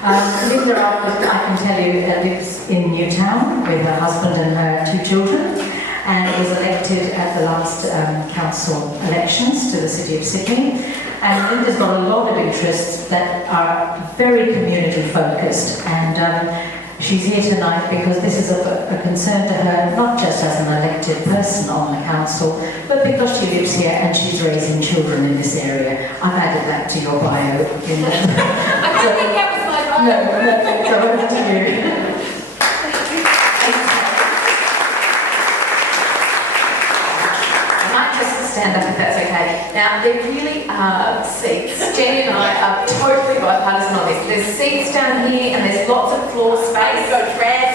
Linda, I can tell you, lives in Newtown with her husband and her 2 children, and was elected at the last council elections to the City of Sydney. And Linda's got a lot of interests that are very community focused, and she's here tonight because this is a concern to her, not just as an elected person on the council, but because she lives here and she's raising children in this area. I've added that to your bio, Linda. I don't think that was my bio. No, so over to you. Stand up if that's okay. Now, there really are seats. Jenny and I are totally bipartisan on this. There's seats down here and there's lots of floor space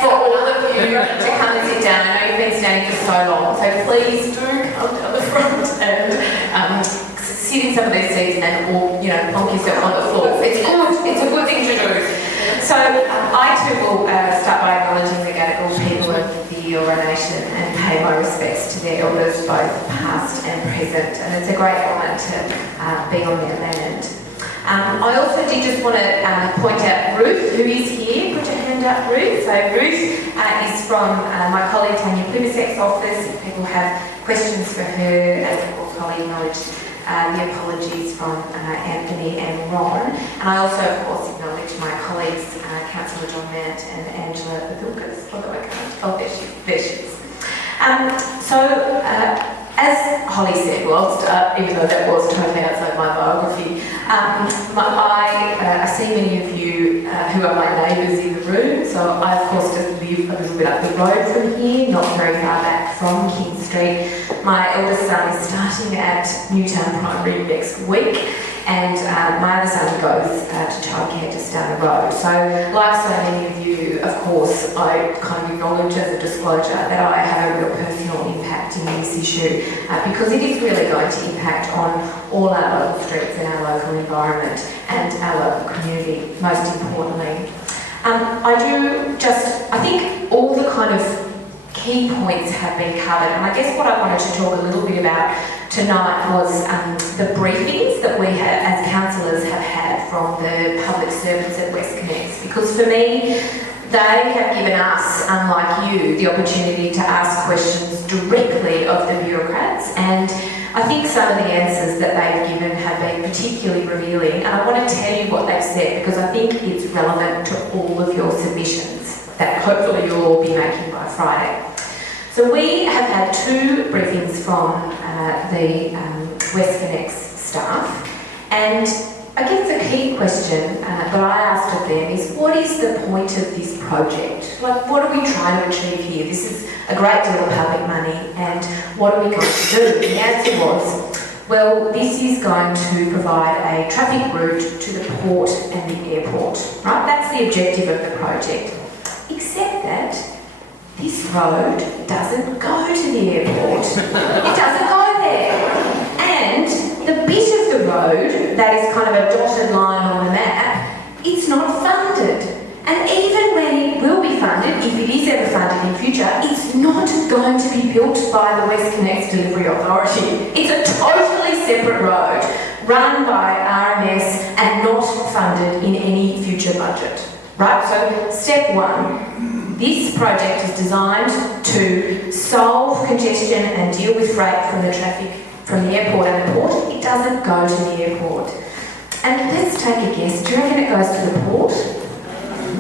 for all of you to come and sit down. I know you've been standing for so long, so please do come down the front and sit in some of these seats and or, plonk yourself on the floor. It's good. It's a good thing to do. So I too will start by acknowledging the Gadigal people of the Eora Nation and pay my respects to their elders, both past and present. And it's a great honour to be on their land. I also did just want to point out Ruth, who is here. Put your hand up, Ruth. So Ruth is from my colleague Tanya Pt6 office. If people have questions for her, and of course I'll acknowledge the apologies from Anthony and Ron. And I also, of course, acknowledge my colleagues, Councillor John Mant and Angela Vilkas, although I can't. Oh, there she is. As Holly said, even though that was totally outside my biography, I see many of you who are my neighbours in the room. So I, of course, just live a little bit up the road from here, not very far back from King Street. My eldest son is starting at Newtown Primary next week, and my other son goes to childcare just down the road. So, like so many of you, of course, I kind of acknowledge as a disclosure that I have a real personal impact in this issue because it is really going to impact on all our local streets and our local environment and our local community, most importantly. I think all the kind of key points have been covered, and I guess what I wanted to talk a little bit about tonight was the briefings that we have, as councillors, have had from the public servants at WestConnex, because for me, they have given us, unlike you, the opportunity to ask questions directly of the bureaucrats, and I think some of the answers that they've given have been particularly revealing, and I want to tell you what they've said because I think it's relevant to all of your submissions that hopefully you'll all be making by Friday. So we have had 2 briefings from the WestConnex staff, and I guess the key question that I asked of them is, what is the point of this project? Like, what are we trying to achieve here? This is a great deal of public money, and what are we going to do? The answer was, well, this is going to provide a traffic route to the port and the airport, right? That's the objective of the project. Except that this road doesn't go to the airport. It doesn't go there. And the bit of the road that is kind of a dotted line on the map, it's not funded. And even when it will be funded, if it is ever funded in future, it's not going to be built by the WestConnex Delivery Authority. It's a totally separate road, run by RMS and not funded in any future budget. Right? So, step 1. This project is designed to solve congestion and deal with freight from the traffic from the airport and the port. It doesn't go to the airport. And let's take a guess. Do you reckon it goes to the port?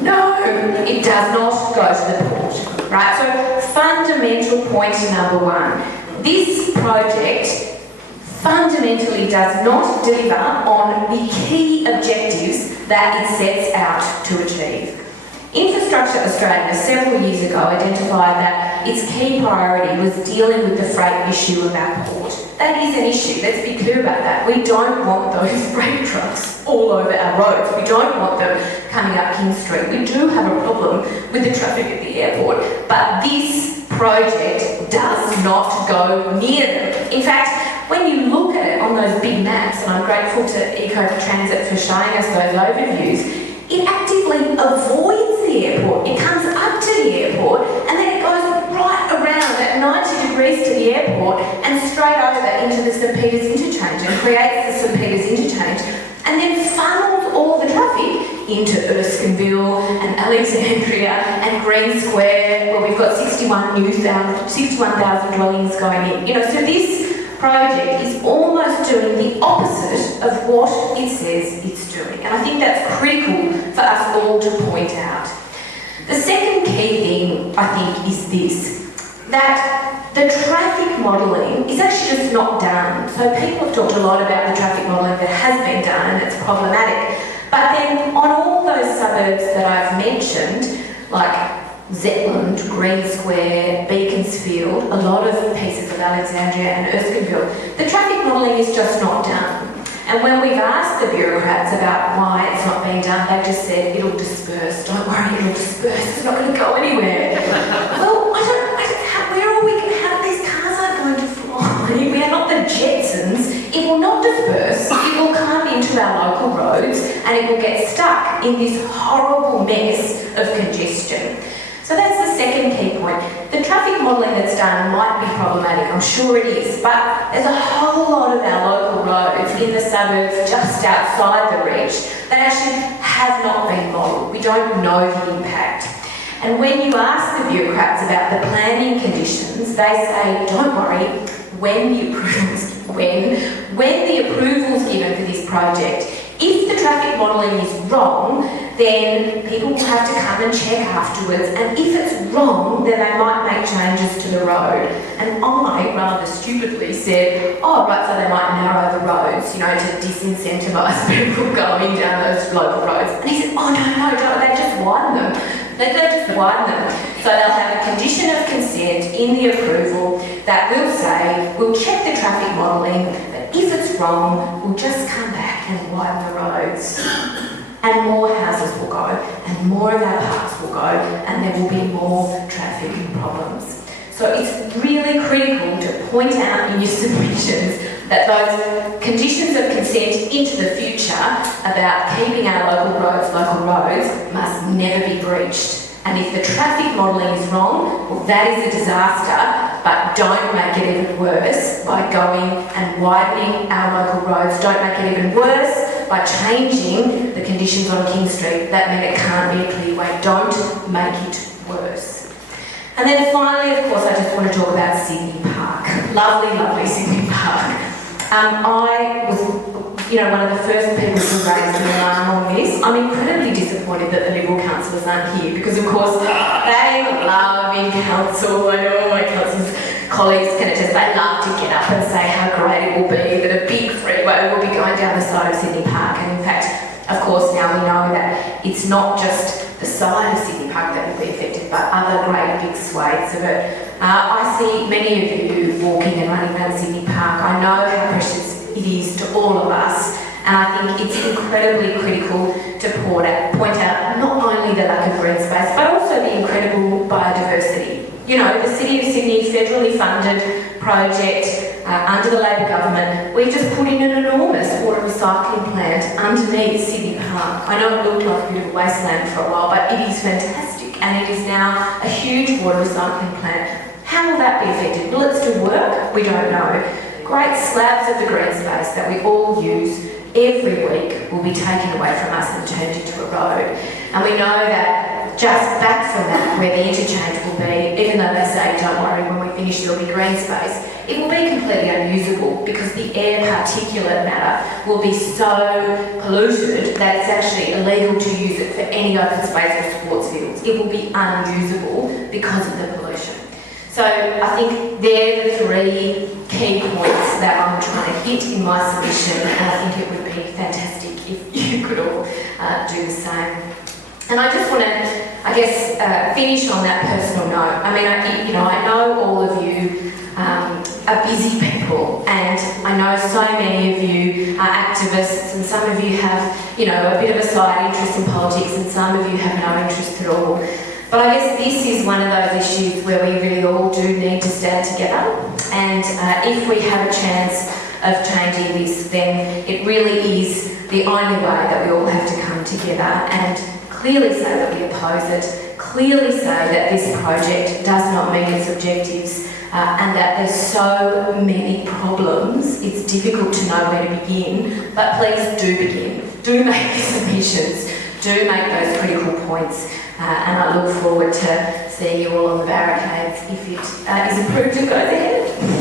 No, it does not go to the port. Right? So, fundamental point number 1. This project fundamentally does not deliver on the key objectives that it sets out to achieve. Infrastructure Australia several years ago identified that its key priority was dealing with the freight issue of our port. That is an issue, let's be clear about that. We don't want those freight trucks all over our roads. We don't want them coming up King Street. We do have a problem with the traffic at the airport, but this project does not go near them. In fact, when you look at it on those big maps, and I'm grateful to Eco Transit for showing us those overviews, it actively avoids the airport. It comes up to the airport and then it goes right around at 90 degrees to the airport and straight over into the St Peters interchange and creates the St Peters interchange and then funnels all the traffic into Erskineville and Alexandria and Green Square, where we've got 61,000 dwellings going in. So this project is almost doing the opposite of what it says it's doing. And I think that's critical for us all to point out. The second key thing, I think, is this, that the traffic modelling is actually just not done. So people have talked a lot about the traffic modelling that has been done and it's problematic. But then on all those suburbs that I've mentioned, like Zetland, Green Square, Beaconsfield, a lot of pieces of Alexandria and Erskineville, the traffic modelling is just not done. And when we've asked the bureaucrats about why it's not being done, they've just said, it'll disperse, don't worry, it'll disperse, it's not going to go anywhere. Well, how these cars aren't going to fly. We are not the Jetsons. It will not disperse, it will come into our local roads and it will get stuck in this horrible mess of congestion. So that's the second key point. The traffic modelling that's done might be problematic, I'm sure it is, but there's a whole lot of our local roads in the suburbs just outside the reach that actually have not been modelled. We don't know the impact. And when you ask the bureaucrats about the planning conditions, they say, don't worry, when the approval's given for this project, if the traffic modelling is wrong, then people will have to come and check afterwards, and if it's wrong, then they might make changes to the road. And I rather stupidly said, oh right, so they might narrow the roads, to disincentivise people going down those local roads. And he said, oh no, don't, they just widen them. They just widen them. So they'll have a condition of consent in the approval that will say, we'll check the traffic modelling, but if it's wrong, we'll just come back and widen the roads. And more houses will go, and more of our parks will go, and there will be more traffic problems. So it's really critical to point out in your submissions that those conditions of consent into the future about keeping our local roads must never be breached. And if the traffic modelling is wrong, well, that is a disaster, but don't make it even worse by going and widening our local roads. Don't make it even worse by changing the conditions on King Street. That means it can't be a clearway. Don't make it worse. And then finally, of course, I just want to talk about Sydney Park. Lovely, lovely Sydney Park. I was one of the first people to raise an alarm on this. I'm incredibly disappointed that the Liberal councillors aren't here because, of course, they love in council. I know my council's colleagues they love to get up and say how great it will be that a big freeway will be going down the side of Sydney Park. And in fact, of course, now we know that it's not just the side of Sydney Park that will be affected, but other great big swathes of it. I see many of you walking and running around Sydney Park. I know how precious it is to all of us, and I think it's incredibly critical to point out not only the lack of green space, but also the incredible biodiversity. The City of Sydney federally funded project under the Labor government, we've just put in an enormous water recycling plant underneath Sydney Park. I know it looked like a bit of a wasteland for a while, but it is fantastic, and it is now a huge water recycling plant. How will that be affected? Will it still work? We don't know. Great slabs of the green space that we all use every week will be taken away from us and turned into a road. And we know that just back from that, where the interchange will be, even though they say, don't worry, when we finish there'll be green space, it will be completely unusable because the air particulate matter will be so polluted that it's actually illegal to use it for any open space or sports fields. It will be unusable because of the pollution. So I think they're the three key points that I'm trying to hit in my submission, and I think it would be fantastic if you could all do the same. And I just want to, finish on that personal note. I know all of you are busy people, and I know so many of you are activists, and some of you have, a bit of a side interest in politics, and some of you have no interest at all. But I guess this is one of those issues where we really all do need to stand together, and if we have a chance of changing this, then it really is the only way that we all have to come together and clearly say that we oppose it, clearly say that this project does not meet its objectives, and that there's so many problems, it's difficult to know where to begin, but please do begin. Do make your submissions. do make those critical points, and I look forward to seeing you all on the barricades if it is approved and goes ahead.